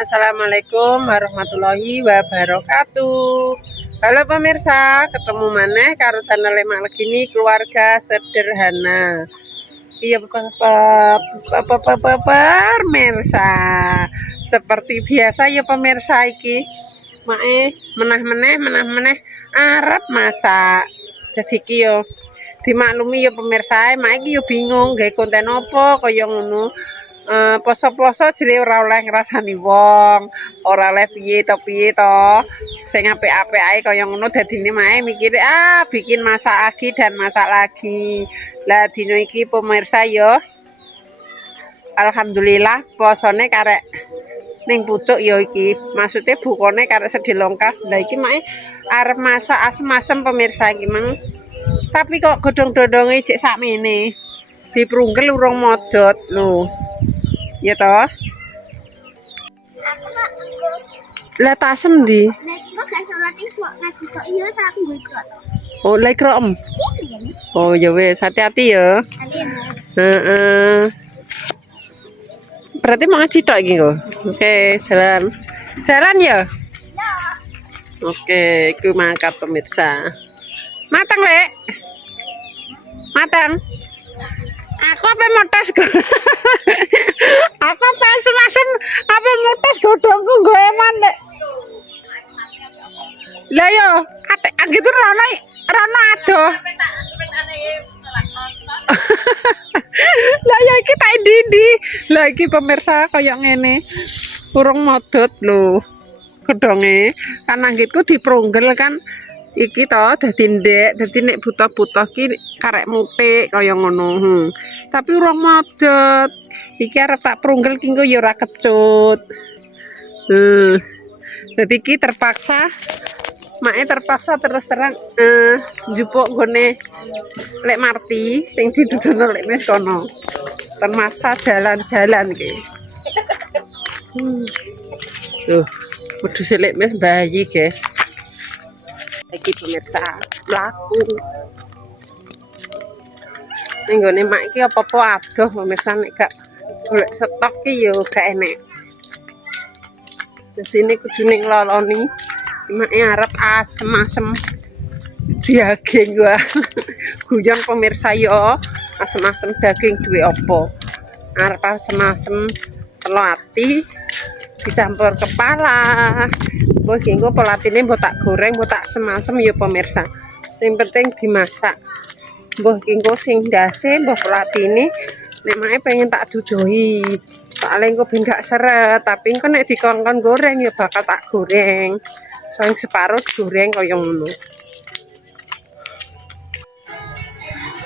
Assalamualaikum warahmatullahi wabarakatuh. Halo pemirsa, ketemu maneh karo channel Mak Legini Keluarga Sederhana. Iya pemirsa, seperti biasa ya pemirsa iki mae meneh arep masak. Dadi iki yo dimaklumi ya pemirsa, mak iki yo bingung gawe konten apa kaya ngono. Poso-poso jere ora oleh ngrasani wong, ora oleh piye to sing apik-apik ae kaya ngono. Dadine mae mikire bikin masak lagi dan masak lagi. Lah dino iki pemirsa yo alhamdulillah posone karek ning pucuk ya iki, maksude bukane karek sedilongkas. Lah iki mae arep masak asem-asem pemirsa iki mang. Tapi kok godhong-dodonge jek sakmene. Diprunggel urung modot lho. Ya toh? Lah tasem ndi? Oh, lek kroem. Oh, ya wis, hati-hati ya. Heeh. Berarti mau ngaji tok iki kok. Oke, jalan. Jalan ya? Oke, iku mangkat pemirsa. Matang, Lek. Matang. Aku apa motos aku apa asem-asem apa motos godhongku gue mandek. Lah yo gitu rono adoh. Lah yo iki tak ndi. Lah iki pemirsa kaya ngene. Urung modot lho. Gedhonge kan anggitku diprunggel kan. Iki to dadi ndek, dadi nek butuh-butuh ki karek mutik kaya ngono. Tapi urung modot. Iki arep tak prunggel ki engko ya ora kecut. Dadi iki terpaksa terus terang njupuk nggone Lek Marti sing didudono Lek Mes kono. Termasa jalan-jalan ki. Tuh, wedhus Lek Mes bayi, guys. Iki pemirsa laku ning gone mak iki apa-apa adoh pemirsa, nek gak golek stok ki yo gak enek. Dadine kudune ngloloni mak arep asem-asem daging gua. Guyon pemirsa yo asem-asem daging duwe apa? Arep asem-asem telo ati dicampur kepala. Mbok iki engko pelatine mbok tak goreng, mbok tak asem-asem ya pemirsa. Sing penting dimasak. Mbok iki engko sing ndase mbok pelatine nek mae pengen tak dudohi. Soale engko ben gak seret, tapi engko nek dikongkon goreng ya bakal tak goreng. Soalnya separuh goreng kaya ngono.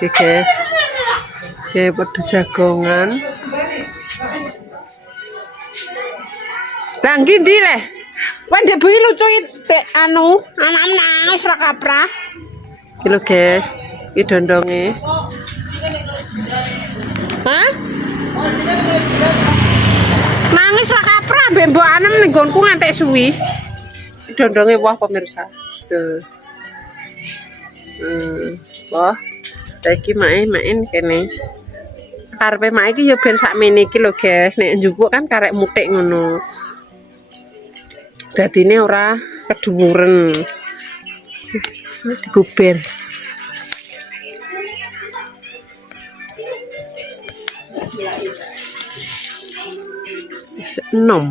Oke guys. Oke, padha jagongan. Lah ndi le? Wandek bengi lucu iki anu, anak nangis ra kaprah. Iki lho guys, iki dondonge. Hah? Nangis ra kaprah mbek mbok anem ning nggonku ngantek suwi. Iki dondonge wah pemirsa. Tuh. Wah. Saiki main kene. Karepe mak iki ya ben sakmene iki lho guys, nek njupuk kan karek mutik ngono. Dadine ora keduwuren. Diguber. Nom.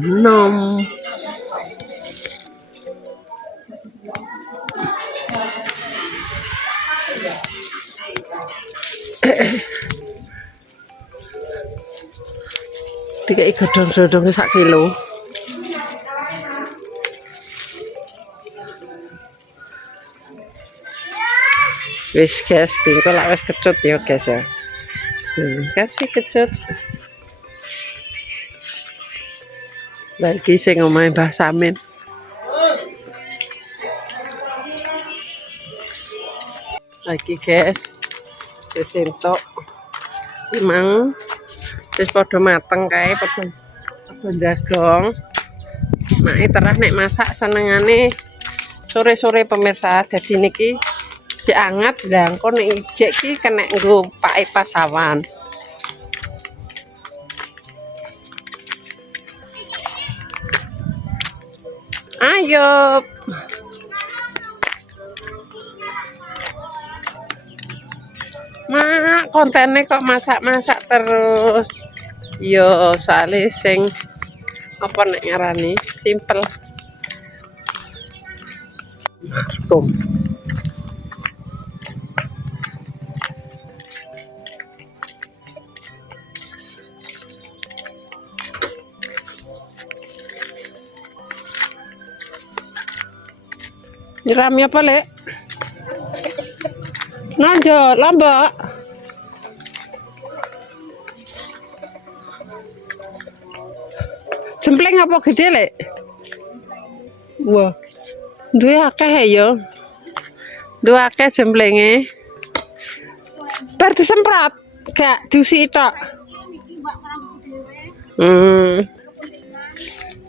Tiga godhong-godhonge 1 kilo. Wis guys, tingko lak wis kecut ya guys ya. Kasih kecut. Lagi sing omahe Mbah Samin. Lagi guys. Wis entuk. Timang wis padha mateng kae, padha jagong. Mak terah nek masak senengane sore-sore pemirsa. Dadi niki si anget lah engko nek ijek ki kena nggo pake pasawan. Ayo. Mak, kontennya kok masak-masak terus. Yo, soalnya sing apa nek ngarani simple. Markum. Nyiramnya apa, Lek? Nonjo, lombok. Jempleng apa gede, Lek? Wah. Duwe akeh ya. Duwe akeh jemplenge. Bar disemprot, gak diusi tok.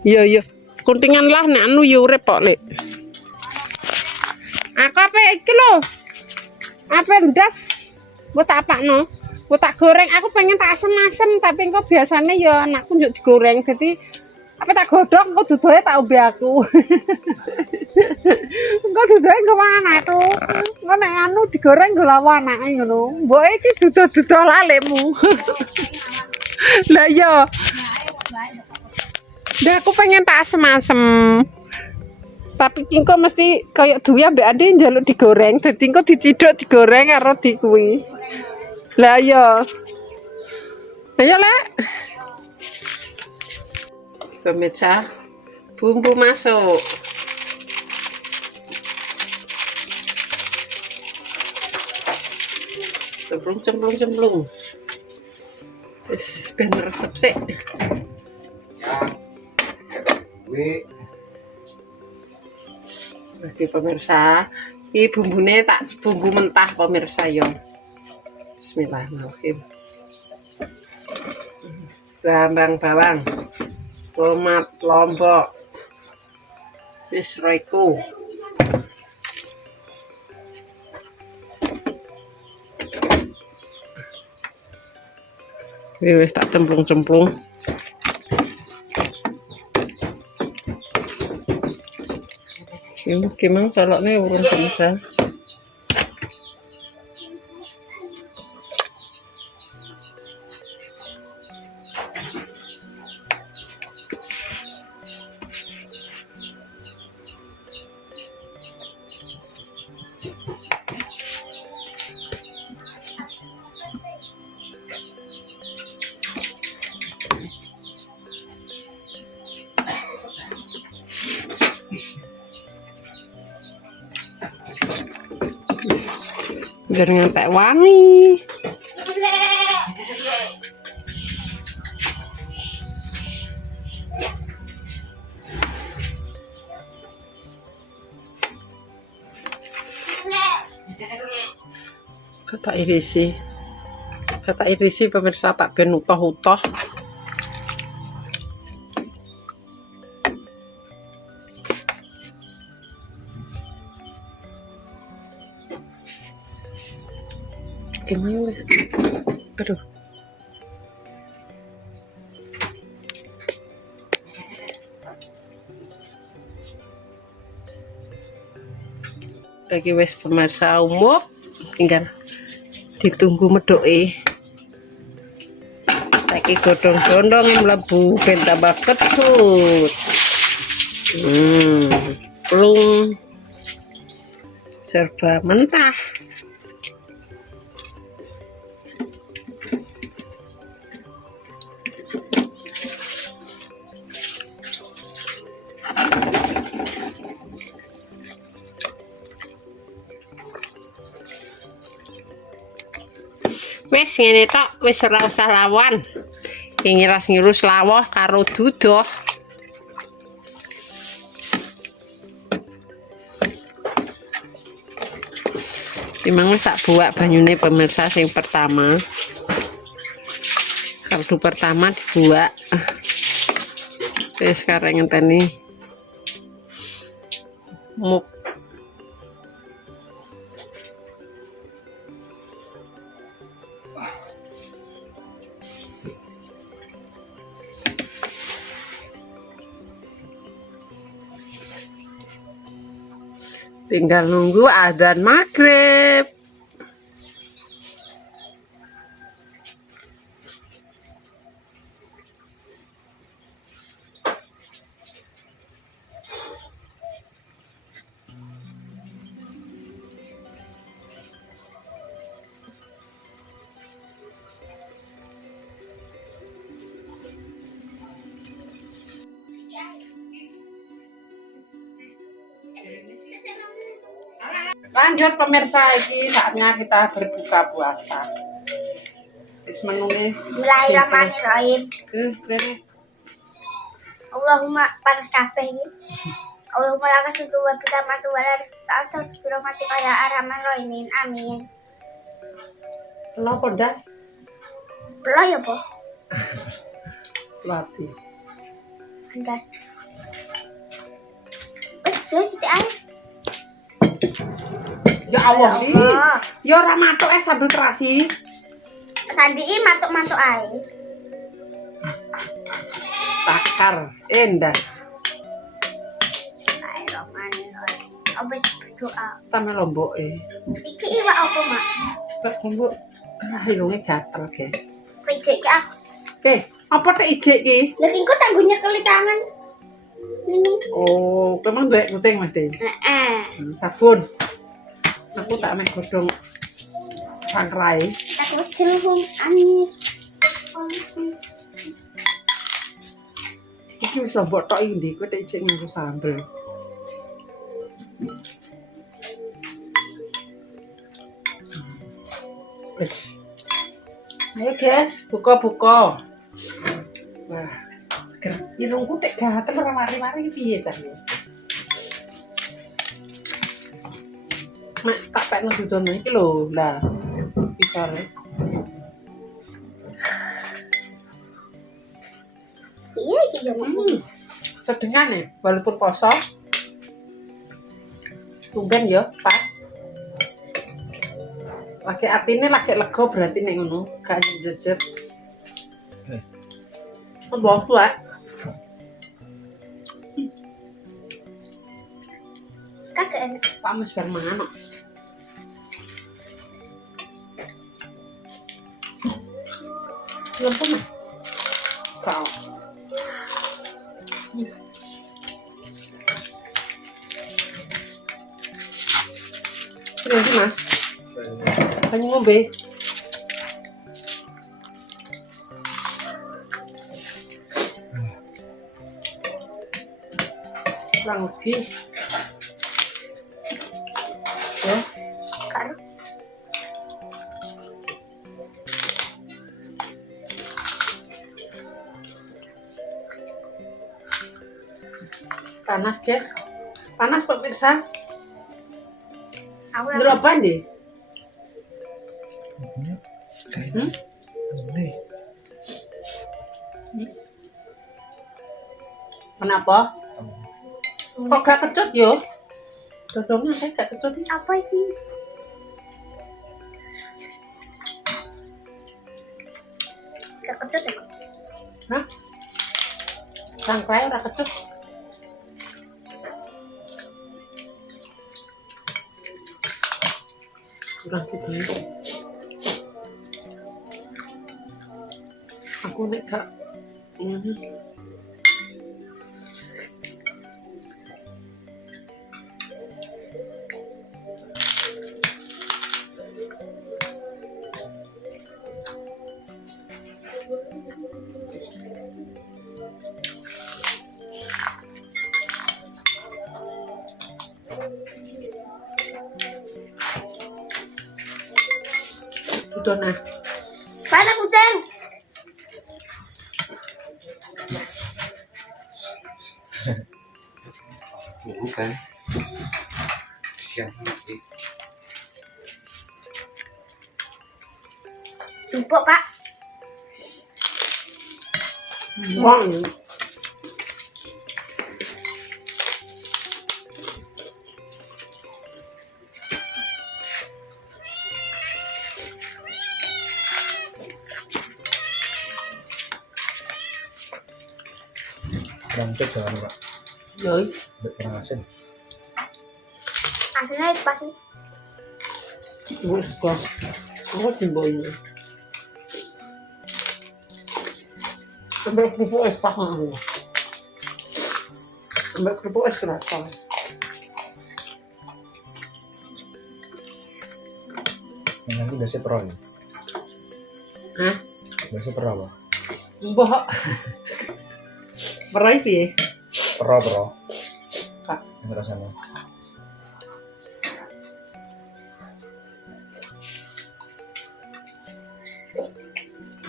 Iya iya. Kuntingan lah nek anu ya urip kok, Lek. Aku apa iki lho? Apa ndas? Mbok tak apakno. Mbok tak goreng. Aku pengen tak asem-asem tapi kok biasanya ya anakku njuk digoreng. Jadi apa tak godhog kok dudohe tak ombe aku. Kok dudohe nggo anakku. Kok nek anu digoreng nggo lawan anake ngono. Mbok iki dudo-dudo lalemu. Lah iya. Lah aku pengen tak asem-asem. Tapi kingko mesti kayak duwe ambek ade njaluk digoreng, dadi kingko diciduk digoreng karo di kuwi. Lah iya. Ayo, Lek. Pemirsa, bumbu masuk. Cemplung. Wis ben resep sik. Ya. Oke pemirsa, ini bumbunya tak bumbu mentah pemirsa yo. Bismillahirrahmanirrahim. Bawang, tomat, lombok, wis roiku. Wis tak cemplung. Gimana coloknya urun pemirsa. Biar ngantek wangi. Kata irisi pemirsa tak ben utoh-utoh. Gimana wis? Aduh. Lagi wis pemirsa umum, tinggal ditunggu medoke. Saiki godhong-godhong mlebu ben tambah ketut. Plung serba mentah. Wis ngene tok, wis ora usah lawan. Ngiras-ngirus lawuh karo dudoh. Memang wis tak buak banyune pemirsa sing pertama. Kaldu pertama dibuak. Wis sekarang ngenteni muk. Tinggal nunggu adzan maghrib. Lanjut pemirsa, ini saatnya kita berbuka puasa. Wis menune. Bismillahirrahmanirrahim. Allahumma panas kabeh iki. Allahumma laka sutu wa bika matu wa la astagfirullahaladzim ya arhamar rahimin. Amin. Lo pedas? Belo ya, Po? Lati. Pedas. Wis sithik ae. Ya Allah, Di. Ya ora matuk sambel terasi. Sandiki matuk-matuk ae. Cakar, endah. Bismillahirrahmanirrahim. Wis berdoa. Tame lomboke. Iki iwak apa, Mak? Lek lombok irunge gatel, guys. Pijik ki aku. Apa tek ijik ki? Lha engko tangguhnya keli tangan. Ini. Oh, memang duwe kucing mesti. Heeh. Sabun. Aku tak mek godhong sangrai. Aku celung anis. Iki wis lombok tok iki, kowe tek ijik nganggo sambel. Wes. Ayo guys, buka-buka. Wah, seger. Irungku tek gatel ora mari-mari piye carane? Mak tak pekno dudono iki lho. Lah, pisare. Iya iki yo. Sedengan ya, walaupun poso. Tumben ya, pas. Lagi artinya lagi lega berarti nek ngono, gak jejet. Mbok tuwa. Kagak enak. Pames bar mangan kok. Lempem. Kau. Berhenti mas. Banyu ngombe. Kurang lagi. Ya. Karo. Panas guys. Panas pemirsa. Aku Ndelok apa ndi? Kenapa? Kok gak kecut yo? Dodongnya saya gak kecut. apa iki? Gak kecut ya? Hah? Sangkrai ora kecut. Kurang dibantu. Aku nek gak udah nah. Mana kucing? Bukan. Siapa ini? Jupuk, Pak. Wong. Kurang cek jangan Pak. Yoi. Kurang asin. Asinnya itu pasti. Wes kok. Aku timboin. Ambil kerupuk es pas aku. Ambil kerupuk es kerasa. Nanti udah sepro ya? Hah? Udah sepro apa? Mbok. Merai piye? Pro. Kak. Yang rasanya.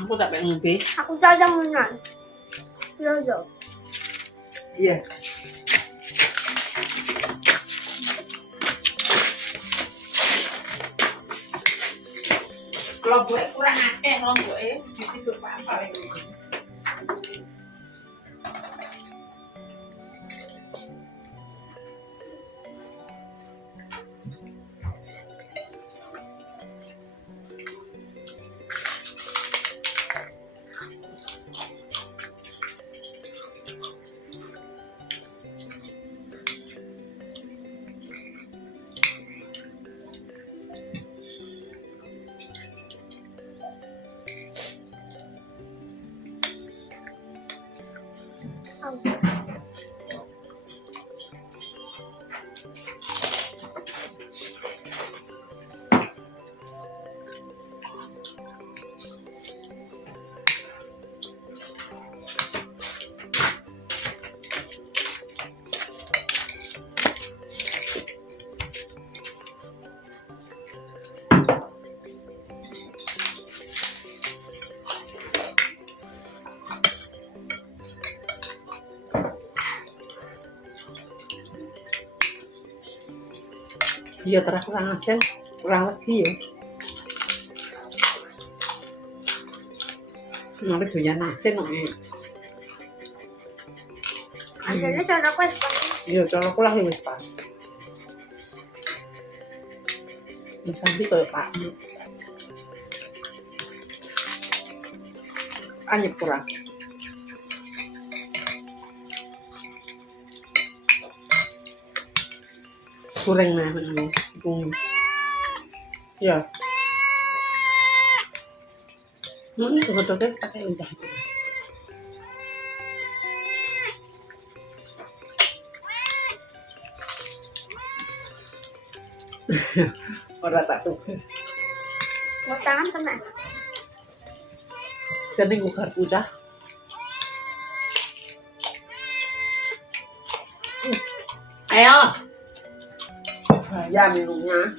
Aku tak pengen ngombe. Aku saja menang. Yo. Iya. Kalau gue kurang akeh, kalau gue di situ apa yang iya terus kurang asin, kurang lagi ya. Nanti doyan asin nih. Asinnya cara aku es pasti. Iya, cara aku lagi wis pas. Misalnya kayak Pak. Anyep kurang. Goreng nah ini. Ya. Sebetulnya pakai udah. Ora tak tuh. Mau tangan kena. Jadi gukar udah. Ayo. Ya minumnya.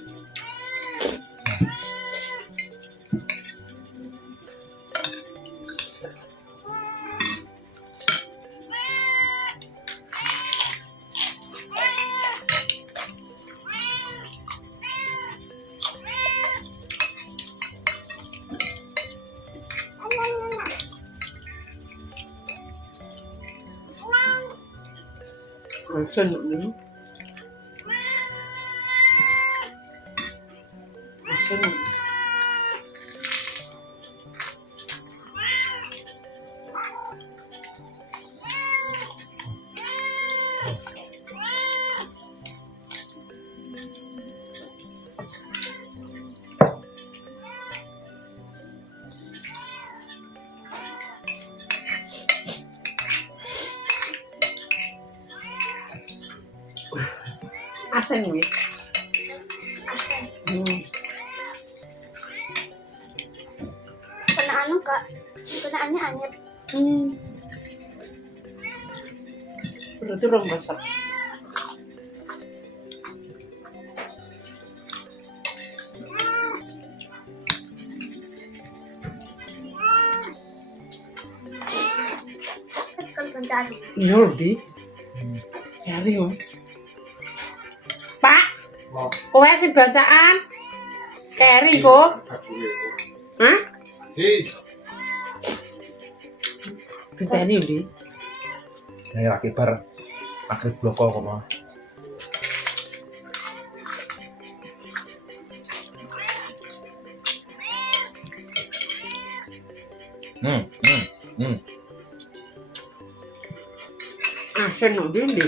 Asin ini. Asin. Asin nih. Asin. Kena anu kak. Kenaannya anyep. Berarti orang masak. Kan pencari. Iya di. Cari om. Pak, kowe sih bacaan. Keri kok. Hah? Diteni ndi? Ini lagi bar akhir bloko kok mah. Asin ndi ndi?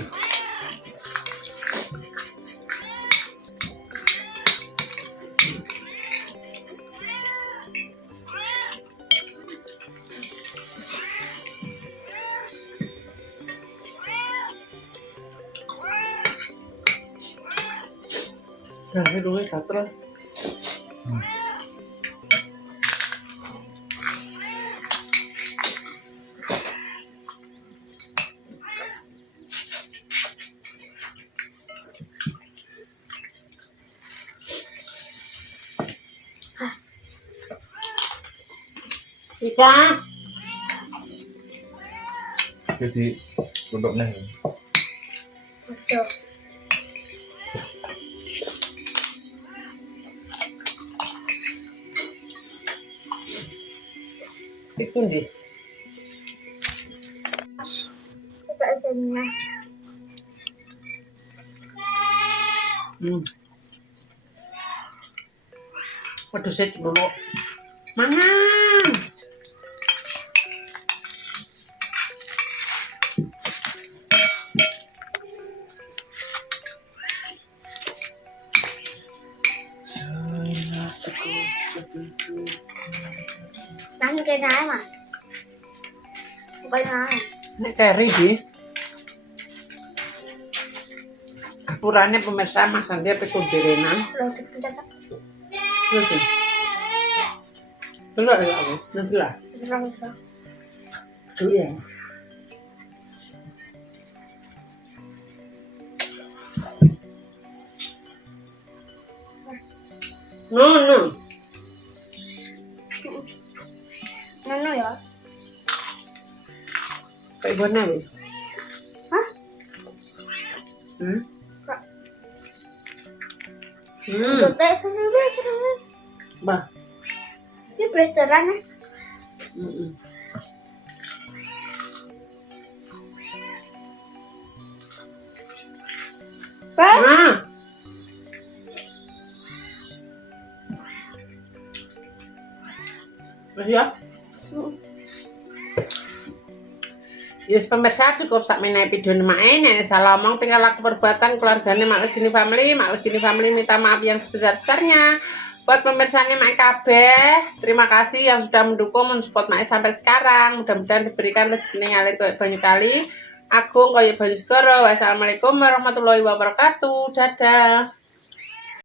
Dari dulu gatel. Ika, Jadi untuk neng. Ojo. itu nih. Coba sini. Waduh, saya dulu. Mana? Nang cái nái mà. Bên nái. Ini keri di. Aturannya pemirsa makan dia pikul direna. Rồi thì chúng ta cắt Terus ya. Dulu ya aku. Nanti lah. rau rồi. Dulu ya. No. Nó ya. Kayak gimana nih? Hah? Kak. Rồi tệ xong rồi. Bah. Cái restaurant á. Ba. Nah. Ya. Yes, pemirsa cukup sak meneh video nemae nek salah omong tinggal laku perbuatan keluargane Mak Legini family minta maaf yang sebesar-besarnya. Buat pemirsanya Mak kabeh, terima kasih yang sudah mendukung mensupport Mak sampai sekarang. Mudah-mudahan diberikan rezeki ngalir koyo banyu kali, agung koyo banyu segara. Wassalamualaikum warahmatullahi wabarakatuh. Dadah.